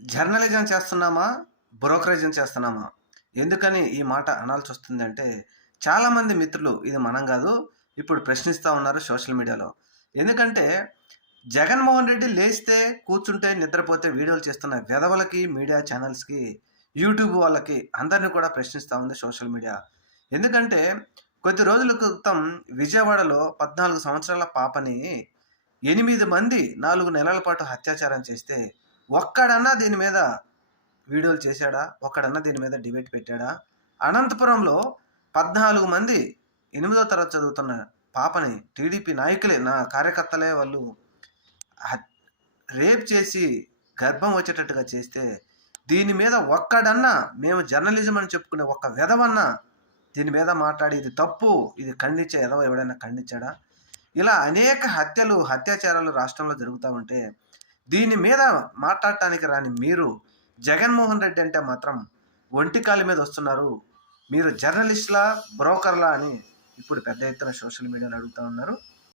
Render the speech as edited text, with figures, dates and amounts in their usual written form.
Journalism చేస్తున్నామా? బ్రోకరేజం చేస్తున్నామా? ఎందుకని ఈ మాట అనాల్సొస్తుందంటే, చాలామంది మిత్రులు ఇది మనం గాదు, ఇప్పుడు ప్రశ్నిస్తా ఉన్నారు సోషల్ మీడియాలో. ఎందుకంటే, జగన్‌మోహన్ రెడ్డి లేస్తే, కూర్చుంటే, నిద్రపోతే వీడియోలు చేస్తున్న వెధవలకి, మీడియా ఛానల్స్‌కి, యూట్యూబ్ వాళ్ళకి అందరిని కూడా ప్రశ్నిస్తా ఉంది సోషల్ మీడియా. ఎందుకంటే, కొద్ది రోజుల క్రితం విజయవాడలో 14 సంవత్సరాల పాపని 8 మంది 4 నెలల పాటు అత్యాచారం చేస్తే, ఒక్కడన్నా దీని మీద వీడియోలు చేశాడా? ఒక్కడన్నా దీని మీద డిబేట్ పెట్టాడా? అనంతపురంలో 14 మంది 8దో తరగతి చదువుతున్న పాపని టీడీపీ నాయకులే కార్యకర్తలే వాళ్ళు హత్ రేప్ చేసి గర్భం వచ్చేటట్టుగా చేస్తే, దీని మీద ఒక్కడన్నా మేము జర్నలిజం అని చెప్పుకునే ఒక్క వెధవన్నా దీని మీద మాట్లాడి ఇది తప్పు, ఇది ఖండించే ఎదవ ఎవడైనా ఖండించాడా? ఇలా అనేక హత్యలు, అత్యాచారాలు రాష్ట్రంలో జరుగుతా ఉంటే, దీని మీద మాట్లాడటానికి రాని మీరు, జగన్‌మోహన్ రెడ్డి అంటే మాత్రం ఒంటి కాలు మీద వస్తున్నారు. మీరు జర్నలిస్ట్‌లా? బ్రోకర్‌లా? అని ఇప్పుడు పెద్ద ఎత్తున సోషల్ మీడియాలో అడుగుతా ఉన్నారు.